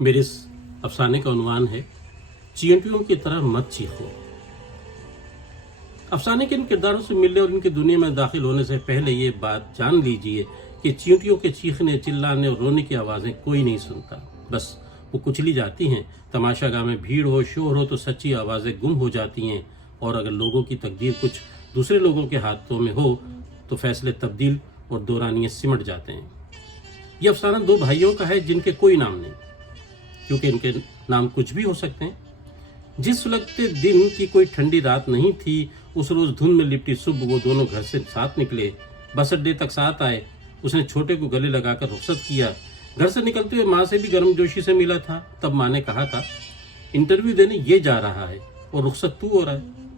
میرے اس افسانے کا عنوان ہے چینٹیوں کی طرح مت چیخو۔ افسانے کے ان کرداروں سے ملنے اور ان کی دنیا میں داخل ہونے سے پہلے یہ بات جان لیجئے کہ چینٹیوں کے چیخنے، چلانے اور رونے کی آوازیں کوئی نہیں سنتا، بس وہ کچلی جاتی ہیں۔ تماشا گاہ میں بھیڑ ہو، شور ہو تو سچی آوازیں گم ہو جاتی ہیں، اور اگر لوگوں کی تقدیر کچھ دوسرے لوگوں کے ہاتھوں میں ہو تو فیصلے تبدیل اور دورانیے سمٹ جاتے ہیں۔ یہ افسانہ دو بھائیوں کا ہے جن کے کوئی نام نہیں، کیونکہ ان کے نام کچھ بھی ہو سکتے ہیں۔ جس سلگتے دن کی کوئی ٹھنڈی رات نہیں تھی، اس روز دھند میں لپٹی صبح وہ دونوں گھر سے ساتھ نکلے، بس اڈے تک ساتھ آئے۔ اس نے چھوٹے کو گلے لگا کر رخصت کیا۔ گھر سے نکلتے ہوئے ماں سے بھی گرم جوشی سے ملا تھا۔ تب ماں نے کہا تھا، انٹرویو دینے یہ جا رہا ہے اور رخصت تو ہو رہا ہے،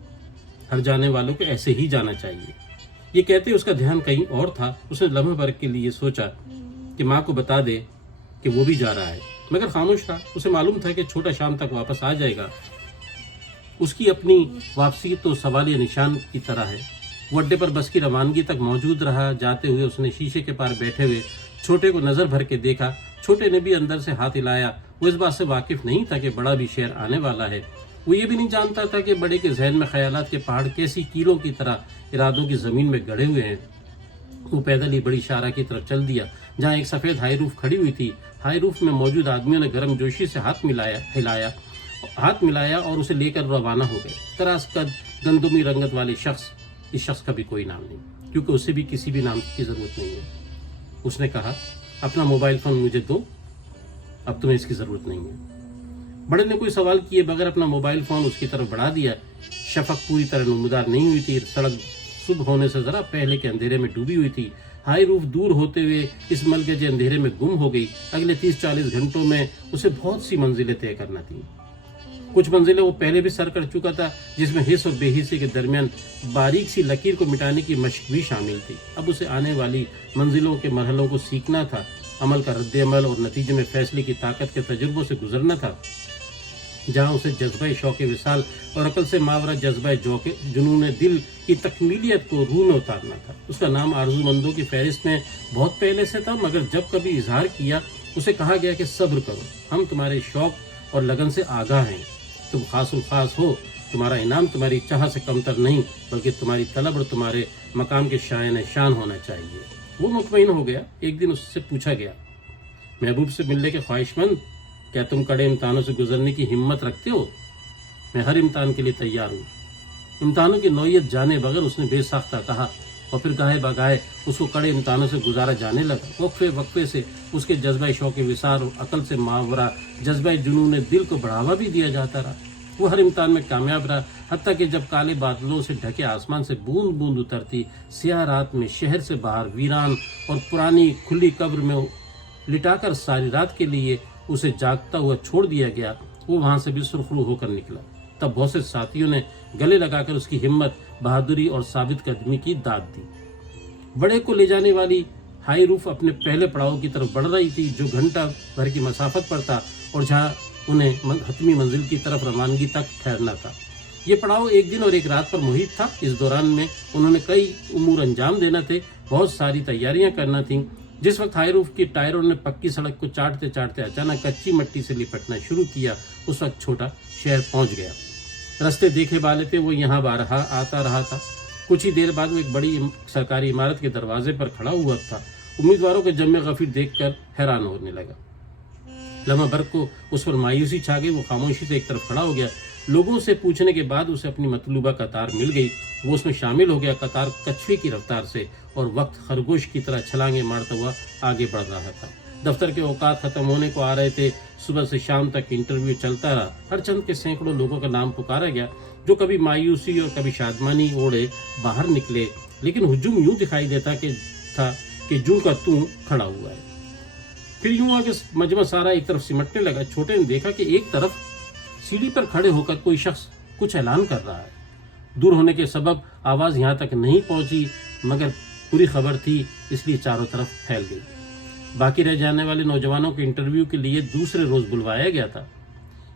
ہر جانے والوں کو ایسے ہی جانا چاہیے۔ یہ کہتے اس کا دھیان کہیں اور تھا۔ اس نے لمحے بھر کے لیے سوچا کہ ماں کو بتا دے کہ وہ بھی جا رہا ہے، مگر خاموش تھا۔ اسے معلوم تھا کہ چھوٹا شام تک واپس آ جائے گا۔ اس کی اپنی واپسی تو سوالیہ نشان کی طرح ہے۔ وہ اڈے پر بس کی روانگی تک موجود رہا۔ جاتے ہوئے اس نے شیشے کے پار بیٹھے ہوئے چھوٹے کو نظر بھر کے دیکھا۔ چھوٹے نے بھی اندر سے ہاتھ ہلایا۔ وہ اس بات سے واقف نہیں تھا کہ بڑا بھی شہر آنے والا ہے۔ وہ یہ بھی نہیں جانتا تھا کہ بڑے کے ذہن میں خیالات کے پہاڑ کیسی کیلوں کی طرح ارادوں کی زمین میں گڑے ہوئے ہیں۔ وہ پیدل ہی بڑی شاہراہ کی طرف چل دیا، جہاں ایک سفید ہائی روف کھڑی ہوئی تھی۔ ہائی روف میں موجود آدمیوں نے گرم جوشی سے ہاتھ ملایا اور اسے لے کر روانہ ہو گئے۔ تراس قد، گندمی رنگت والے شخص، اس شخص کا بھی کوئی نام نہیں، کیونکہ اسے بھی کسی بھی نام کی ضرورت نہیں ہے۔ اس نے کہا، اپنا موبائل فون مجھے دو، اب تمہیں اس کی ضرورت نہیں ہے۔ بڑے نے کوئی سوال کیے بغیر اپنا موبائل فون اس کی طرف بڑھا دیا۔ شفق پوری طرح نمودار نہیں ہوئی تھی، سڑک صبح ہونے سے ذرا پہلے کے اندھیرے میں ڈوبی ہوئی تھی۔ ہائی روف دور ہوتے ہوئے اس ملکے اندھیرے میں گم ہو گئی۔ اگلے 30-40 گھنٹوں میں اسے بہت سی منزلیں طے کرنا تھیں۔ کچھ منزلیں وہ پہلے بھی سر کر چکا تھا، جس میں حص اور بے حصے کے درمیان باریک سی لکیر کو مٹانے کی مشق بھی شامل تھی۔ اب اسے آنے والی منزلوں کے مرحلوں کو سیکھنا تھا، عمل کا رد عمل اور نتیجے میں فیصلے کی طاقت کے تجربوں سے گزرنا تھا۔ جہاں اسے جذبہ شوق وصال اور عقل سے ماورا جذبہ جنون دل کی تکمیلیت کو روح میں اتارنا تھا۔ اس کا نام آرزو مندوں کی فہرست میں بہت پہلے سے تھا، مگر جب کبھی اظہار کیا اسے کہا گیا کہ صبر کرو، ہم تمہارے شوق اور لگن سے آگاہ ہیں، تم خاص الخاص ہو، تمہارا انعام تمہاری چاہ سے کمتر نہیں بلکہ تمہاری طلب اور تمہارے مقام کے شائن شان ہونا چاہیے۔ وہ مطمئن ہو گیا۔ ایک دن اس سے پوچھا گیا، محبوب سے ملنے کے خواہش مند، کیا تم کڑے امتحانوں سے گزرنے کی ہمت رکھتے ہو؟ میں ہر امتحان کے لیے تیار ہوں۔ امتحانوں کی نوعیت جانے بغیر اس نے بے ساختہ کہا، اور پھر گاہے بگاہے اس کو کڑے امتحانوں سے گزارا جانے لگا۔ وقفے وقفے سے اس کے جذبہ شوق وصال اور عقل سے ماورا جذبہ جنون دل کو بڑھاوا بھی دیا جاتا رہا۔ وہ ہر امتحان میں کامیاب رہا، حتیٰ کہ جب کالے بادلوں سے ڈھکے آسمان سے بوند بوند اترتی سیاہ رات میں شہر سے باہر ویران اور پرانی کھلی قبر میں لٹا کر ساری رات کے لیے اسے جاگتا ہوا چھوڑ دیا گیا، وہ وہاں سے بھی سرخرو ہو کر نکلا۔ تب بہت سے ساتھیوں نے گلے لگا کر اس کی ہمت، بہادری اور ثابت قدمی کی داد دی۔ بڑے کو لے جانے والی ہائی روف اپنے پہلے پڑاؤ کی طرف بڑھ رہی تھی، جو گھنٹہ بھر کی مسافت پر تھا اور جہاں انہیں حتمی منزل کی طرف روانگی تک ٹھہرنا تھا۔ یہ پڑاؤ ایک دن اور ایک رات پر محیط تھا۔ اس دوران میں انہوں نے کئی امور انجام دینا تھے، بہت ساری تیاریاں کرنا تھیں۔ جس وقت ہائی روف کی ٹائروں نے پکی سڑک کو چاٹتے چاٹتے اچانک کچی مٹی سے لپٹنا شروع کیا، اس وقت چھوٹا شہر پہنچ گیا۔ رستے دیکھے والے تھے، وہ یہاں بارہا آتا رہا تھا۔ کچھ ہی دیر بعد وہ ایک بڑی سرکاری عمارت کے دروازے پر کھڑا ہوا تھا۔ امیدواروں کے جمع غفیر دیکھ کر حیران ہونے لگا۔ لمحہ بھر کو اس پر مایوسی چھا گئی۔ وہ خاموشی سے ایک طرف کھڑا ہو گیا۔ لوگوں سے پوچھنے کے بعد اسے اپنی مطلوبہ قطار مل گئی۔ وہ اس میں شامل ہو گیا۔ قطار کچھوے کی رفتار سے اور وقت خرگوش کی طرح چھلانگیں مارتا ہوا آگے بڑھ رہا تھا۔ دفتر کے اوقات ختم ہونے کو آ رہے تھے۔ صبح سے شام تک انٹرویو چلتا رہا۔ ہر چند کے سینکڑوں لوگوں کا نام پکارا گیا، جو کبھی مایوسی اور کبھی شادمانی اوڑے باہر نکلے، لیکن ہجوم یوں دکھائی دیتا تھا کہ جوں کا توں کھڑا ہوا ہے۔ پھر یوں آگے مجمع سارا ایک طرف سمٹنے لگا۔ چھوٹے نے دیکھا کہ ایک طرف سیڑھی پر کھڑے ہو کر کوئی شخص کچھ اعلان کر رہا ہے۔ دور ہونے کے سبب آواز یہاں تک نہیں پہنچی، مگر پوری خبر تھی، اس لیے چاروں طرف پھیل گئی۔ باقی رہ جانے والے نوجوانوں کے انٹرویو کے لیے دوسرے روز بلوایا گیا تھا۔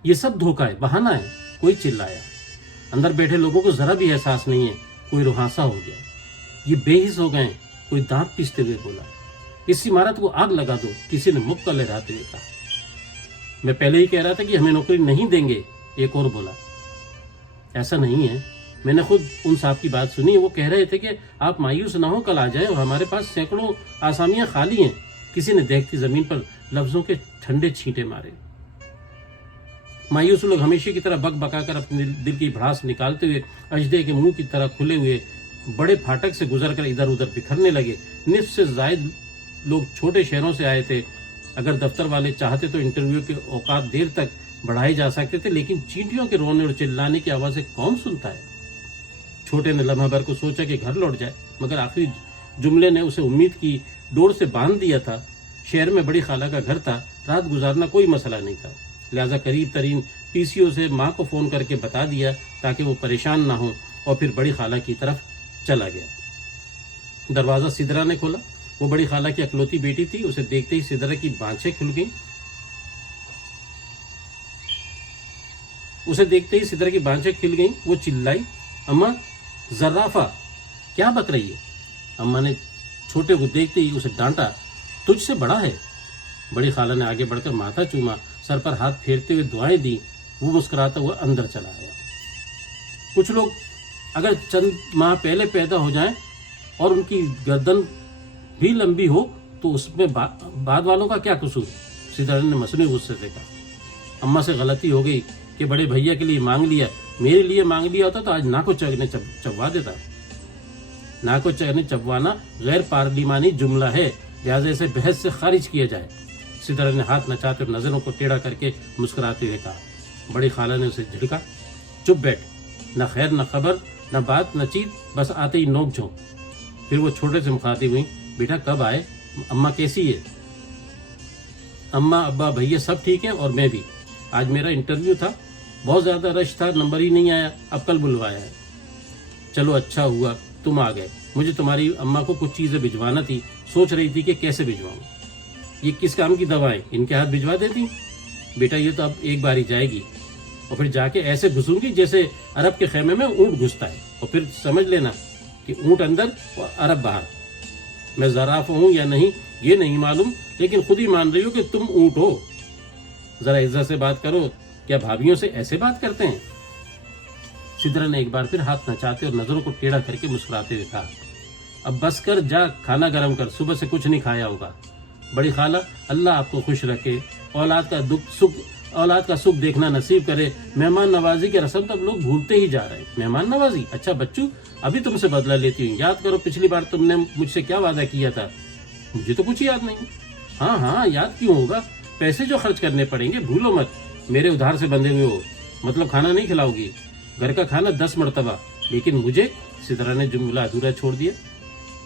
یہ سب دھوکہ ہے، بہانہ ہے، کوئی چلایا۔ اندر بیٹھے لوگوں کو ذرا بھی احساس نہیں ہے۔ کوئی روحانسا ہو گیا، یہ بے حس ہو گئے۔ کوئی دانت پیستے ہوئے بولا، اس عمارت کو آگ لگا دو، کسی نے مکہ لہراتے ہوئے کہا۔ میں پہلے ہی کہہ رہا تھا کہ ہمیں نوکری نہیں دیں گے، ایک اور بولا۔ ایسا نہیں ہے، میں نے خود ان صاحب کی بات سنی، وہ کہہ رہے تھے کہ آپ مایوس نہ ہو، کل آ جائیں، اور ہمارے پاس سینکڑوں آسامیاں خالی ہیں۔ کسی نے دیکھتی زمین پر لفظوں کے ٹھنڈے چھینٹے مارے۔ مایوس لوگ ہمیشہ کی طرح بک بکا کر اپنے دل کی بھڑاس نکالتے ہوئے اژدھے کے منہ کی طرح کھلے ہوئے بڑے پھاٹک سے گزر کر ادھر ادھر بکھرنے لگے۔ نصف سے زائد لوگ چھوٹے شہروں سے آئے تھے۔ اگر دفتر والے چاہتے تو انٹرویو کے اوقات دیر تک بڑھائے جا سکتے تھے، لیکن چینٹیوں کے رونے اور چلانے کی آوازیں کون سنتا ہے؟ چھوٹے نے لمحہ بھر کو سوچا کہ گھر لوٹ جائے، مگر آخری جملے نے اسے امید کی ڈور سے باندھ دیا تھا۔ شہر میں بڑی خالہ کا گھر تھا، رات گزارنا کوئی مسئلہ نہیں تھا، لہذا قریب ترین پی سی او سے ماں کو فون کر کے بتا دیا تاکہ وہ پریشان نہ ہوں، اور پھر بڑی خالہ کی طرف چلا گیا۔ دروازہ سدرا نے کھولا۔ وہ بڑی خالہ کی اکلوتی بیٹی تھی، اسے دیکھتے ہی سدرا کی بانچیں کھل گئیں۔ وہ چلائی، اماں زرافہ کیا بک رہی ہے؟ اماں نے چھوٹے کو دیکھتے ہی اسے ڈانٹا، تجھ سے بڑا ہے۔ بڑی خالہ نے آگے بڑھ کر ماتھا چوما، سر پر ہاتھ پھیرتے ہوئے دعائیں دی۔ وہ مسکراتا ہوا اندر چلا آیا۔ کچھ لوگ اگر چند ماہ پہلے پیدا ہو جائیں اور ان کی گردن بھی لمبی ہو تو اس میں بعد والوں کا کیا قصور؟ سدرا نے مصنوعی غصے سے کہا۔ اماں سے غلطی ہو گئی کہ بڑے بھیا کے لیے مانگ لیا، میرے لیے مانگ لیا ہوتا تو آج ناکو چگنے چبوا دیتا۔ ناکو چگنے چبوانا غیر پارلیمانی جملہ ہے، لہٰذا اسے بحث سے خارج کیا جائے۔ سدرا نے ہاتھ نچاتے اور نظروں کو ٹیڑھا کر کے مسکراتے ہوئے کہا۔ بڑی خالہ نے اسے جھڑکا، چپ بیٹھ، نہ خیر نہ خبر، نہ بات نہ چیت، بس آتے ہی نوک جھونک۔ پھر وہ چھوٹے سے مخاطب ہوئی، بیٹا کب آئے؟ اماں کیسی ہے؟ اماں ابا بھیا سب ٹھیک ہیں، اور میں بھی۔ آج میرا انٹرویو تھا، بہت زیادہ رش تھا، نمبر ہی نہیں آیا، اب کل بلوایا ہے۔ چلو اچھا ہوا تم آ گئے، مجھے تمہاری اماں کو کچھ چیزیں بھجوانا تھی، سوچ رہی تھی کہ کیسے بھجواؤں۔ یہ کس کام کی دوائیں ان کے ہاتھ بھجوا دیتی؟ بیٹا یہ تو اب ایک بار ہی جائے گی، اور پھر جا کے ایسے گھسوں گی جیسے عرب کے خیمے میں اونٹ گھستا ہے، اور پھر سمجھ لینا کہ اونٹ اندر اور عرب باہر۔ میں زراف ہوں یا نہیں یہ نہیں معلوم، لیکن خود ہی مان رہی ہو کہ تم اونٹ ہو۔ ذرا عزت سے بات کرو، کیا بھابھیوں سے ایسے بات کرتے ہیں؟ سدرا نے ایک بار پھر ہاتھ نچاتے اور نظروں کو ٹیڑھا کر کے مسکراتے ہوئے کہا، اب بس کر، جا کھانا گرم کر، صبح سے کچھ نہیں کھایا ہوگا۔ بڑی خالہ اللہ آپ کو خوش رکھے، اولاد کا سکھ دیکھنا نصیب کرے۔ مہمان نوازی کے رسم تو اب لوگ بھولتے ہی جا رہے ہیں۔ مہمان نوازی؟ اچھا بچو، ابھی تم سے بدلہ لیتی ہوں، یاد کرو پچھلی بار تم نے مجھ سے کیا وعدہ کیا تھا؟ مجھے تو کچھ یاد نہیں۔ ہاں یاد کیوں ہوگا، پیسے جو خرچ کرنے پڑیں گے بھولو مت، میرے ادھار سے بندھے ہوئے ہو، مطلب کھانا نہیں کھلاؤ گی، گھر کا کھانا 10 مرتبہ۔ لیکن مجھے، سدرا نے جملہ ادھورا چھوڑ دیا۔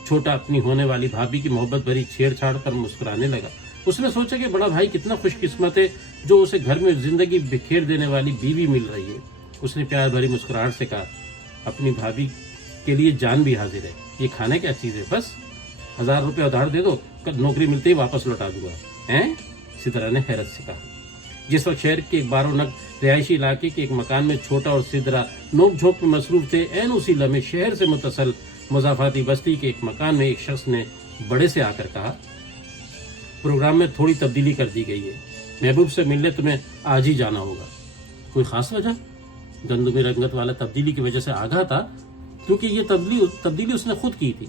چھوٹا اپنی ہونے والی بھابھی کی محبت بھری چھیڑ چھاڑ پر مسکرانے لگا۔ اس نے سوچا کہ بڑا بھائی کتنا خوش قسمت ہے جو اسے گھر میں زندگی بکھیر دینے والی بیوی مل رہی ہے۔ اس نے پیار بھری مسکراہٹ سے کہا، اپنی بھابھی کے لیے جان بھی حاضر ہے، یہ کھانے کیا چیز ہے، بس 1000 روپے ادھار دے دو، نوکری ملتے ہی واپس لوٹا دوں گا۔ ہیں؟ سدرا نے حیرت سے کہا۔ جس وقت شہر کے 12 نگ رہائشی علاقے کے ایک مکان میں چھوٹا اور سدرا نوک جھونک میں مصروف تھے، عین اسی لمحے شہر سے متصل مضافاتی بستی کے ایک مکان میں ایک شخص نے بڑے سے آ کر کہا، پروگرام میں تھوڑی تبدیلی کر دی گئی ہے، محبوب سے ملنے تمہیں آج ہی جانا ہوگا۔ کوئی خاص وجہ؟ گندمی رنگت والا تبدیلی کی وجہ سے آگاہ تھا، کیونکہ یہ تبدیلی اس نے خود کی تھی۔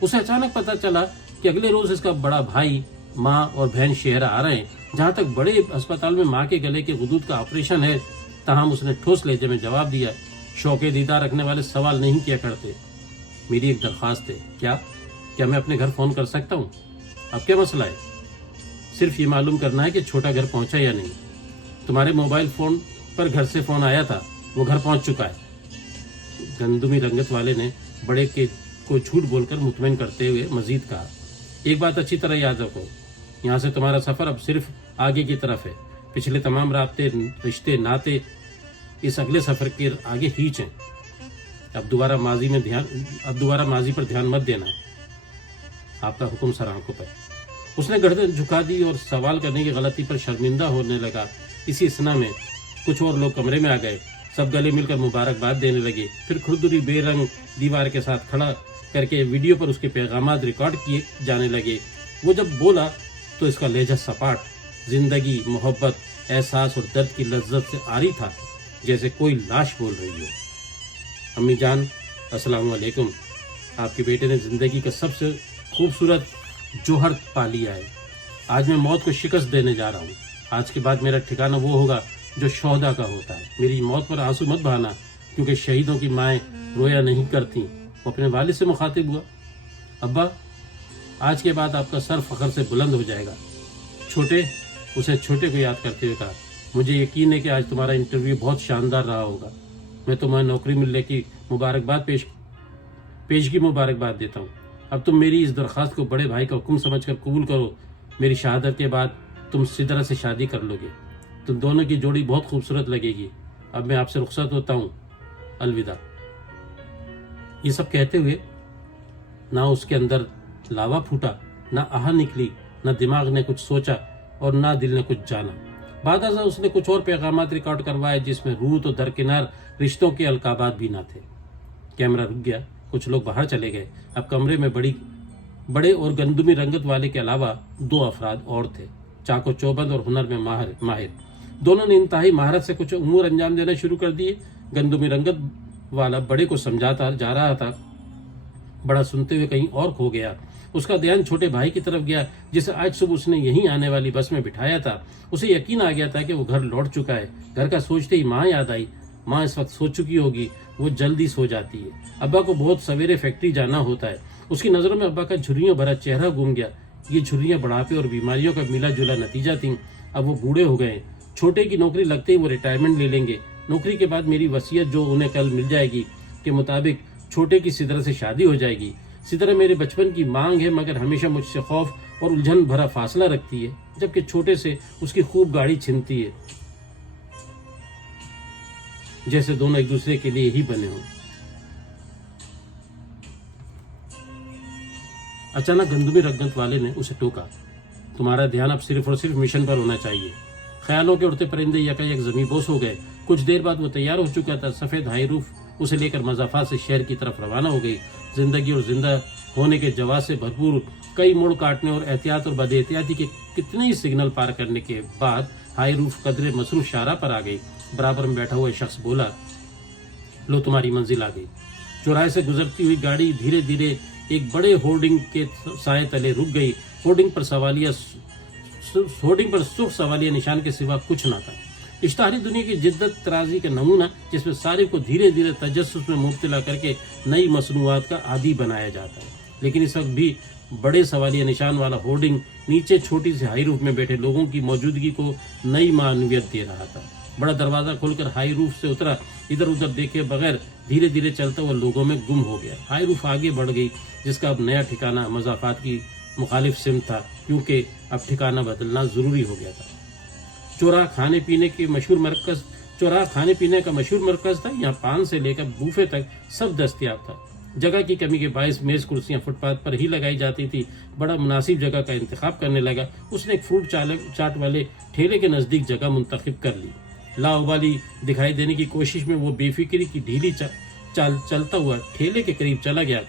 اسے اچانک پتہ چلا کہ اگلے روز اس کا بڑا بھائی، ماں اور بہن شہر آ رہے ہیں، جہاں تک بڑے اسپتال میں ماں کے گلے کے غدود کا آپریشن ہے۔ تاہم اس نے ٹھوس لہجے میں جواب دیا، شوق دیدار رکھنے والے سوال نہیں کیا کرتے، میری ایک درخواست ہے۔ کیا میں اپنے گھر فون کر سکتا ہوں؟ اب کیا مسئلہ ہے؟ صرف یہ معلوم کرنا ہے کہ چھوٹا گھر پہنچا یا نہیں۔ تمہارے موبائل فون پر گھر سے فون آیا تھا، وہ گھر پہنچ چکا ہے۔ گندمی رنگت والے نے بڑے کو جھوٹ بول کر مطمئن کرتے ہوئے مزید کہا، ایک بات اچھی طرح یاد رکھو، یہاں سے تمہارا سفر اب صرف آگے کی طرف ہے، پچھلے تمام رابطے، رشتے، ناطے اس اگلے سفر کے آگے ہیچ ہیں۔ اب دوبارہ ماضی پر دھیان مت دینا، آپ کا حکم سر آنکھوں پر۔ اس نے گردن جھکا دی اور سوال کرنے کی غلطی پر شرمندہ ہونے لگا۔ اسی اثنا میں کچھ اور لوگ کمرے میں آ گئے، سب گلے مل کر مبارکباد دینے لگے۔ پھر کھردری بے رنگ دیوار کے ساتھ کھڑا کر کے ویڈیو پر اس کے پیغامات ریکارڈ کیے جانے لگے۔ وہ جب بولا تو اس کا لہجہ سپاٹ، زندگی، محبت، احساس اور درد کی لذت سے عاری تھا، جیسے کوئی لاش بول رہی ہو۔ امی جان السلام علیکم، آپ کے بیٹے نے زندگی کا سب سے خوبصورت جوہر پا لیا ہے۔ آج میں موت کو شکست دینے جا رہا ہوں۔ آج کے بعد میرا ٹھکانہ وہ ہوگا جو شہداء کا ہوتا ہے۔ میری موت پر آنسو مت بہانا، کیونکہ شہیدوں کی مائیں رویا نہیں کرتی۔ وہ اپنے والد سے مخاطب ہوا، ابا آج کے بعد آپ کا سر فخر سے بلند ہو جائے گا۔ اسے چھوٹے کو یاد کرتے ہوئے کہا، مجھے یقین ہے کہ آج تمہارا انٹرویو بہت شاندار رہا ہوگا۔ میں تمہیں نوکری ملنے کی مبارکباد پیشگی مبارکباد دیتا ہوں۔ اب تم میری اس درخواست کو بڑے بھائی کا حکم سمجھ کر قبول کرو۔ میری شہادت کے بعد تم سدرا سے شادی کر لو گے۔ تم دونوں کی جوڑی بہت خوبصورت لگے گی۔ اب میں آپ سے رخصت ہوتا ہوں، الوداع۔ یہ سب کہتے ہوئے نہ اس کے اندر لاوا پھوٹا، نہ آہ نکلی، نہ دماغ نے کچھ سوچا اور نہ دل نے کچھ جانا۔ بعد ازاں اس نے کچھ اور پیغامات ریکارڈ کروائے جس میں روت اور درکنار رشتوں کے القابات بھی نہ تھے۔ کیمرہ رک گیا، کچھ لوگ باہر چلے گئے۔ اب کمرے میں بڑے اور گندمی رنگت والے کے علاوہ 2 افراد اور تھے، چاق و چوبند اور ہنر میں ماہر۔ دونوں نے انتہائی مہارت سے کچھ امور انجام دینا شروع کر دیے۔ گندمی رنگت والا بڑے کو سمجھاتا جا رہا تھا، بڑا سنتے ہوئے کہیں اور کھو گیا۔ اس کا دھیان چھوٹے بھائی کی طرف گیا جسے آج صبح اس نے یہیں آنے والی بس میں بٹھایا تھا۔ اسے یقین آ گیا تھا کہ وہ گھر لوٹ چکا ہے۔ گھر کا سوچتے ہی ماں یاد آئی۔ ماں اس وقت سو چکی ہوگی، وہ جلدی سو جاتی ہے۔ ابا کو بہت سویرے فیکٹری جانا ہوتا ہے۔ اس کی نظروں میں ابا کا جھریوں بھرا چہرہ گم گیا۔ یہ جھریاں بڑھاپے اور بیماریوں کا ملا جلا نتیجہ تھیں۔ اب وہ بوڑھے ہو گئے۔ چھوٹے کی نوکری لگتے ہی وہ ریٹائرمنٹ لے لیں گے۔ نوکری کے بعد میری وصیت جو انہیں کل مل جائے گی کے مطابق چھوٹے کی سدرا سے شادی ہو جائے گی۔ سدرا میرے بچپن کی مانگ ہے، مگر ہمیشہ مجھ سے خوف اور الجھن بھرا فاصلہ رکھتی ہے، جبکہ چھوٹے سے اس کی خوب گاڑی چھنتی ہے، جیسے دونوں ایک دوسرے کے لیے ہی بنے ہوں۔ اچانک گندمی رنگت والے نے اسے ٹوکا، تمہارا دھیان اب صرف اور صرف مشن پر ہونا چاہیے۔ خیالوں کے اڑتے پرندے یکا یک زمیں بوس ہو گئے۔ کچھ دیر بعد وہ تیار ہو چکا تھا۔ سفید ہائی روف اسے لے کر مضافات سے شہر کی طرف روانہ ہو گئی۔ زندگی اور زندہ ہونے کے جواز سے بھرپور کئی موڑ کاٹنے اور احتیاط اور بد احتیاطی کے کتنے ہی سگنل پار کرنے کے بعد ہائی روف قدرے مصروف شاہراہ پر آ گئی۔ برابر میں بیٹھا ہوا شخص بولا، لو تمہاری منزل آ گئی۔ چوراہے سے گزرتی ہوئی گاڑی دھیرے دھیرے ایک بڑے ہورڈنگ کے سائے تلے رک گئی۔ ہورڈنگ پر سرخ سوالیہ نشان کے سوا کچھ نہ تھا۔ اشتہاری دنیا کی جدت طرازی کا نمونہ، جس میں صارف کو دھیرے دھیرے تجسس میں مبتلا کر کے نئی مصنوعات کا عادی بنایا جاتا ہے۔ لیکن اس وقت بھی بڑے سوالیہ نشان والا ہورڈنگ نیچے چھوٹی سی ہائی روف میں بیٹھے لوگوں کی موجودگی کو نئی معنویت دے رہا تھا۔ بڑا دروازہ کھول کر ہائی روف سے اترا، ادھر ادھر دیکھے بغیر دھیرے دھیرے چلتا ہوا لوگوں میں گم ہو گیا۔ ہائی روف آگے بڑھ گئی، جس کا اب نیا ٹھکانہ مضافات کی مخالف سمت تھا، کیونکہ اب ٹھکانہ بدلنا ضروری ہو گیا تھا۔ چوراہا کھانے پینے کا مشہور مرکز تھا۔ یہاں پان سے لے کر بوفے تک سب دستیاب تھا۔ جگہ کی کمی کے باعث میز کرسیاں فٹ پاتھ پر ہی لگائی جاتی تھی۔ بڑا مناسب جگہ کا انتخاب کرنے لگا۔ اس نے ایک فروٹ چاٹ والے ٹھیلے کے نزدیک جگہ منتخب کر لی۔ لاابالی دکھائی دینے کی کوشش میں وہ بے فکری کی ڈھیلی چلتا ہوا ٹھیلے کے قریب چلا گیا۔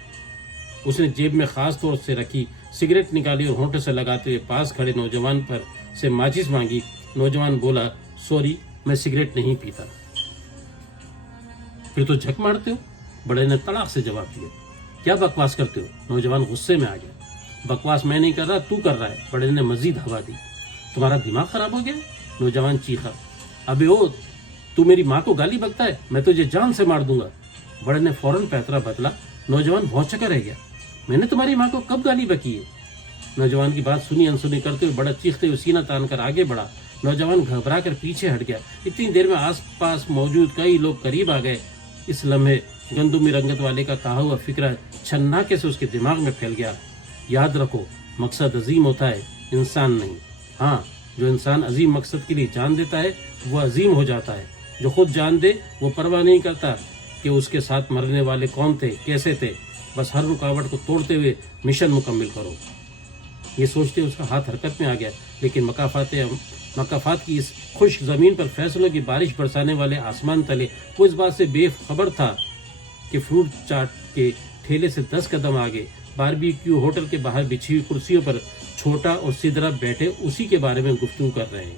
اس نے جیب میں خاص طور سے رکھی سگریٹ نکالی اور ہونٹوں سے لگاتے ہوئے پاس کھڑے نوجوان پر سے ماچس مانگی۔ نوجوان بولا، سوری، میں سگریٹ نہیں پیتا۔ پھر تو جھک مارتے ہو؟ بڑے نے تڑاک سے جواب دیا۔ کیا بکواس کرتے ہو؟ نوجوان غصے میں آ گیا۔ بکواس میں نہیں کر رہا، تو کر رہا ہے، بڑے نے مزید ہوا دی۔ تمہارا دماغ خراب ہو گیا؟ نوجوان چیخا۔ ابے او، تو میری ماں کو گالی بکتا ہے، میں تجھے جان سے مار دوں گا۔ بڑے نے فوراً پیترا بدلا۔ نوجوان بھونچکا رہ گیا۔ میں نے تمہاری ماں کو کب گالی بکی ہے؟ نوجوان کی بات سنی انسنی کرتے ہوئے بڑا چیختے ہوئے سینہ تان کر آگے بڑھا۔ نوجوان گھبرا کر پیچھے ہٹ گیا۔ اتنی دیر میں آس پاس موجود کئی لوگ قریب آ گئے۔ اس لمحے گندمی رنگت والے کا کہا ہوا فکرہ چھناکے سے اس کے دماغ میں پھیل گیا۔ یاد رکھو، مقصد عظیم ہوتا ہے، انسان نہیں۔ ہاں، جو انسان عظیم مقصد کے لیے جان دیتا ہے وہ عظیم ہو جاتا ہے۔ جو خود جان دے وہ پرواہ نہیں کرتا کہ اس کے ساتھ مرنے والے کون تھے، کیسے تھے، بس ہر رکاوٹ کو توڑتے ہوئے مشن مکمل کرو۔ یہ سوچتے اس کا ہاتھ حرکت میں آ گیا، لیکن مقافات کی اس خشک زمین پر فیصلوں کی بارش برسانے والے آسمان تلے وہ اس بات سے بے خبر تھا کہ فروٹ چاٹ کے ٹھیلے سے 10 قدم آگے باربیکیو ہوٹل کے باہر بچھی ہوئی کرسیوں پر چھوٹا اور سدرا بیٹھے اسی کے بارے میں گفتگو کر رہے ہیں۔